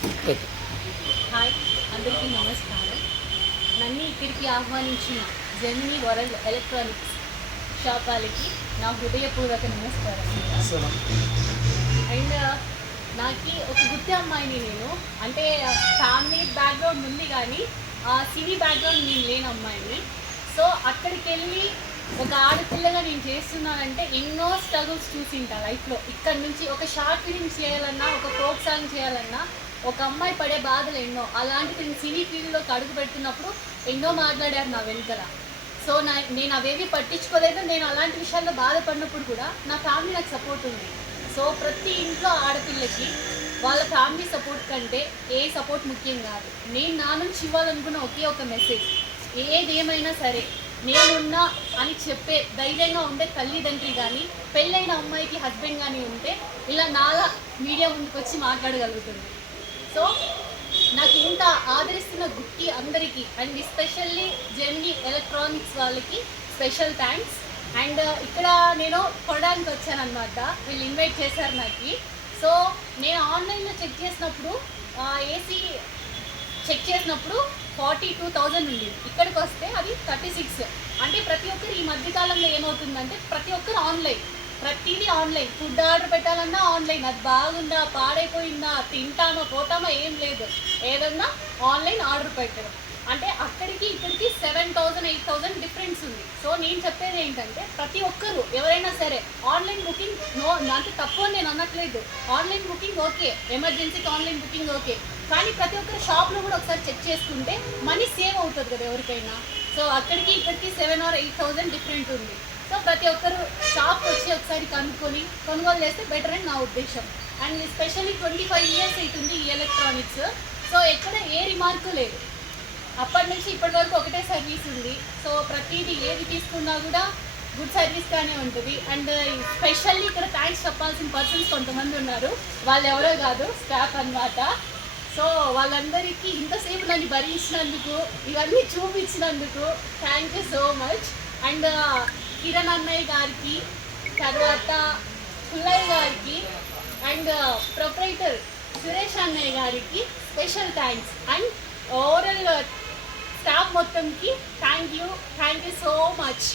Hi, అందరికీ నమస్కారం. నన్ను ఇక్కడికి ఆహ్వానించిన జెమినీ వరల్డ్ ఎలక్ట్రానిక్స్ షాప్ వాళ్ళకి నా హృదయపూర్వక నమస్కారం. అండ్ నాకు ఒక గుత్తి అమ్మాయిని నేను, అంటే ఫ్యామిలీ బ్యాక్గ్రౌండ్ ఉంది కానీ సినీ బ్యాక్గ్రౌండ్ నేను లేని అమ్మాయిని. సో అక్కడికి వెళ్ళి ఒక ఆడపిల్లగా నేను చేస్తున్నానంటే ఎన్నో స్ట్రగుల్స్ చూసింటా లైఫ్లో. ఇక్కడ నుంచి ఒక షార్ట్ ఫిలిం చేయాలన్నా, ఒక ఫోక్ సాంగ్ చేయాలన్నా ఒక అమ్మాయి పడే బాధలు ఎన్నో. అలాంటిది నేను సినీ ఫీల్డ్లోకి అడుగు పెడుతున్నప్పుడు ఎన్నో మాట్లాడారు నా వెనుకల. సో నేను అవేవి పట్టించుకోలేదు. నేను అలాంటి విషయాల్లో బాధపడినప్పుడు కూడా నా ఫ్యామిలీ నాకు సపోర్ట్ ఉంది. సో ప్రతి ఇంట్లో ఆడపిల్లకి వాళ్ళ ఫ్యామిలీ సపోర్ట్ కంటే ఏ సపోర్ట్ ముఖ్యం కాదు. నేను నా నుంచి ఇవ్వాలనుకున్న ఒకే ఒక మెసేజ్, ఏదేమైనా సరే నేనున్నా అని చెప్పే ధైర్యంగా ఉండే తల్లిదండ్రి కానీ, పెళ్ళైన అమ్మాయికి హస్బెండ్ కానీ ఉంటే ఇలా నాలా మీడియా ముందుకు వచ్చి మాట్లాడగలుగుతుంది. సో నాకు ఇంత ఆదరిస్తున్న గుట్టి అందరికీ అండ్ ఎస్పెషల్లీ జెమినీ ఎలక్ట్రానిక్స్ వాళ్ళకి స్పెషల్ థ్యాంక్స్. అండ్ ఇక్కడ నేను కొనడానికి వచ్చాను అనమాట, వీళ్ళు ఇన్వైట్ చేశారు నాకు. సో నేను ఆన్లైన్లో చెక్ చేసినప్పుడు ఏసీ చెక్ చేసినప్పుడు 42,000 ఉంది. ఇక్కడికి వస్తే అది 36. అంటే ప్రతి ఒక్కరు ఈ మధ్యకాలంలో ఏమవుతుందంటే ప్రతి ఒక్కరు ఆన్లైన్, ప్రతిదీ ఆన్లైన్. ఫుడ్ ఆర్డర్ పెట్టాలన్నా ఆన్లైన్. అది బాగుందా, పాడైపోయిందా, తింటామా పోతామా ఏం లేదు, ఏదన్నా ఆన్లైన్ ఆర్డర్ పెట్టడం. అంటే అక్కడికి ఇక్కడికి 7,000 8,000 డిఫరెన్స్ ఉంది. సో నేను చెప్పేది ఏంటంటే ప్రతి ఒక్కరు ఎవరైనా సరే ఆన్లైన్ బుకింగ్ అంటే తప్పు అని నేను అనట్లేదు. ఆన్లైన్ బుకింగ్ ఓకే, ఎమర్జెన్సీకి ఆన్లైన్ బుకింగ్ ఓకే, కానీ ప్రతి ఒక్కరు షాప్లో కూడా ఒకసారి చెక్ చేసుకుంటే మనీ సేవ్ అవుతుంది కదా ఎవరికైనా. సో అక్కడికి ఇక్కడికి 7 or 8,000 డిఫరెంట్ ఉంది. సో ప్రతి ఒక్కరు షాప్కి వచ్చి ఒకసారి కనుక్కొని కొనుగోలు చేస్తే బెటర్ అని నా ఉద్దేశం. అండ్ ఎస్పెషల్లీ 25 years అవుతుంది ఈ ఎలక్ట్రానిక్స్. సో ఎక్కడ ఏ రిమార్కు లేదు. అప్పటి నుంచి ఇప్పటి వరకు ఒకటే సర్వీస్ ఉంది. సో ప్రతిదీ ఏది తీసుకున్నా కూడా గుడ్ సర్వీస్గానే ఉంటుంది. అండ్ స్పెషల్లీ ఇక్కడ థ్యాంక్స్ చెప్పాల్సిన పర్సన్స్ కొంతమంది ఉన్నారు, వాళ్ళు ఎవరో కాదు, స్టాఫ్ అన్నమాట. సో వాళ్ళందరికీ ఇంతసేపు నన్ను భరించినందుకు, ఇవన్నీ చూపించినందుకు thank you so much. And Kiran అన్నయ్య గారికి, తర్వాత పుల్లయ్య గారికి, అండ్ ప్రొపరైటర్ సురేష్ అన్నయ్య గారికి special thanks. And overall staff మొత్తంకి థ్యాంక్ యూ సో మచ్.